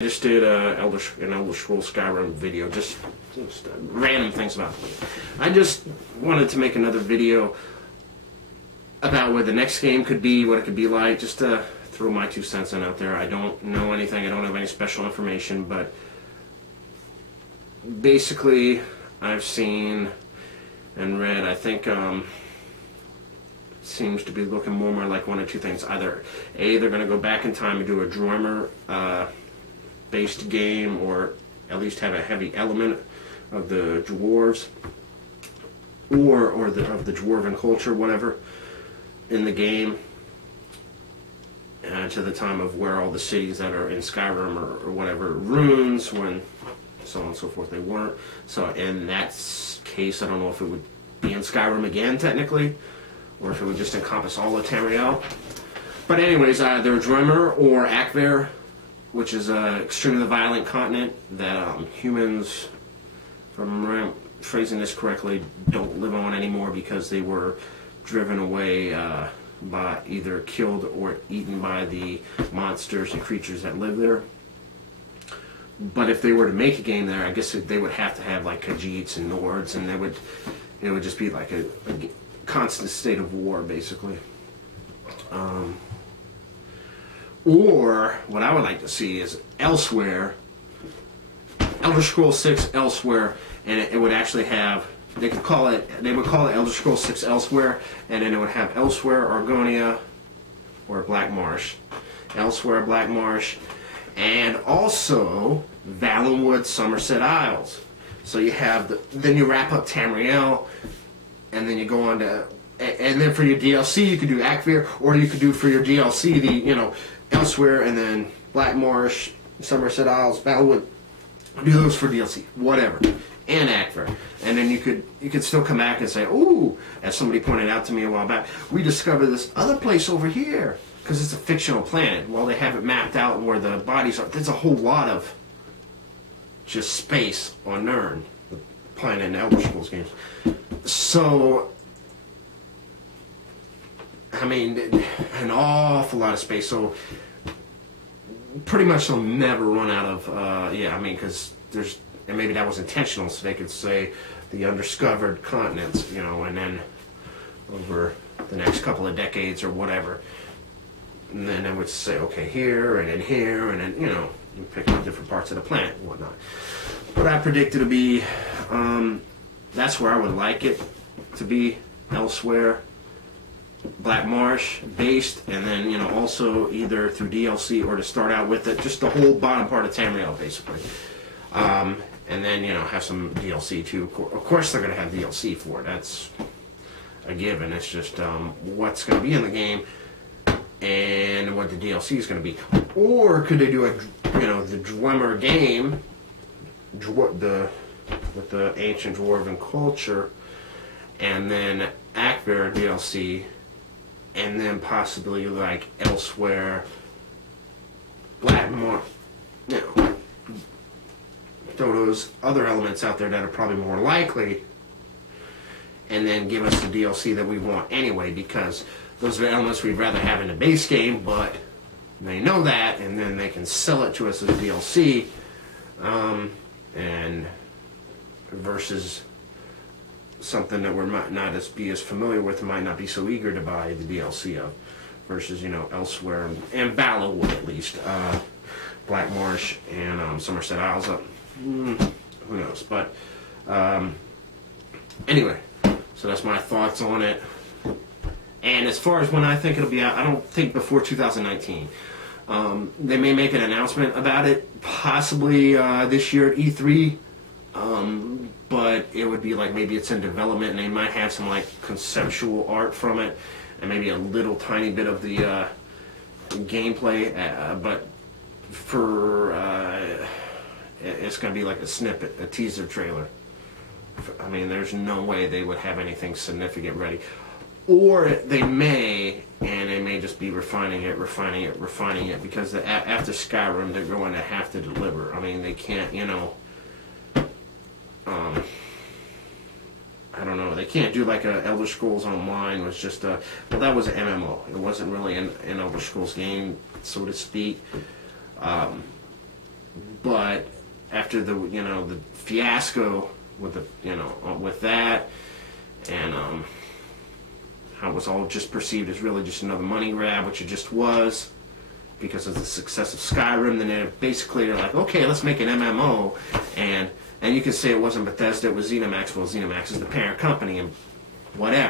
I just did an Elder Scrolls Skyrim video, just random things about it. I just wanted to make another video about what the next game could be, what it could be like, just to throw my 2 cents in out there. I don't know anything, I don't have any special information, but basically I've seen and read, I think seems to be looking more and more like one of two things. Either A, they're going to go back in time and do a Dwemer based game, or at least have a heavy element of the dwarves or of the dwarven culture, whatever, in the game, to the time of where all the cities that are in Skyrim or whatever runes, when so on and so forth, they weren't. So in that case, I don't know if it would be in Skyrim again technically, or if it would just encompass all of Tamriel. But anyways, either Dwemer or Akver, which is an extremely violent continent that humans, if I'm phrasing this correctly, don't live on anymore because they were driven away by either killed or eaten by the monsters and creatures that live there. But if they were to make a game there, I guess they would have to have like Khajiits and Nords, and it would just be like a constant state of war, basically. Or what I would like to see is elsewhere, Elder Scrolls 6 Elsewhere, and it would actually have, they would call it Elder Scrolls 6 Elsewhere, and then it would have Elsewhere, Argonia, or Black Marsh. Elsewhere, Black Marsh, and also Valenwood, Somerset Isles. So you have then you wrap up Tamriel, and then you go on to, and then for your DLC you could do Akver, or you could do for your DLC the Elsewhere, and then Black Marsh, Somerset Isles, Valenwood. Do those for DLC, whatever, and Akver, and then you could still come back and say, ooh, as somebody pointed out to me a while back, we discovered this other place over here, because it's a fictional planet. Well, they have it mapped out where the bodies are. There's a whole lot of just space on Nirn, the planet in the Elder Scrolls games. So, I mean, an awful lot of space. So, pretty much they'll never run out of, yeah, I mean, because there's, and maybe that was intentional, so they could say the undiscovered continents, and then over the next couple of decades or whatever, and then I would say, okay, here, and then, you pick up different parts of the planet and whatnot. But I predict it to be, that's where I would like it to be, Elsewhere, Black Marsh based, and then also either through DLC or to start out with it, just the whole bottom part of Tamriel basically, and then have some DLC too. Of course they're going to have DLC for it. That's a given. It's just what's going to be in the game and what the DLC is going to be. Or could they do a the Dwemer game, with the ancient dwarven culture, and then Akver DLC, and then possibly like Elsewhere, Black Marsh, throw those other elements out there that are probably more likely, and then give us the DLC that we want anyway, because those are elements we'd rather have in the base game, but they know that, and then they can sell it to us as DLC, and versus something that we're not as familiar with, and might not be so eager to buy the DLC of, versus Elsewhere and Valenwood, at least, Black Marsh and Somerset Isles. Who knows? But anyway, so that's my thoughts on it. And as far as when I think it'll be out, I don't think before 2019. They may make an announcement about it, possibly this year at E3. But it would be like maybe it's in development, and they might have some like conceptual art from it, and maybe a little tiny bit of the gameplay. But for it's going to be like a snippet, a teaser trailer. I mean, there's no way they would have anything significant ready. Or they may, and they may just be refining it, because after Skyrim, they're going to have to deliver. I mean, they can't, I don't know, they can't do like a Elder Scrolls Online, was just well, that was an MMO. It wasn't really an Elder Scrolls game, so to speak. after the the fiasco with the with that, and how it was all just perceived as really just another money grab, which it just was, because of the success of Skyrim. Then they're like, okay, let's make an MMO, and you can say it wasn't Bethesda, it was ZeniMax. Well, ZeniMax is the parent company, and whatever.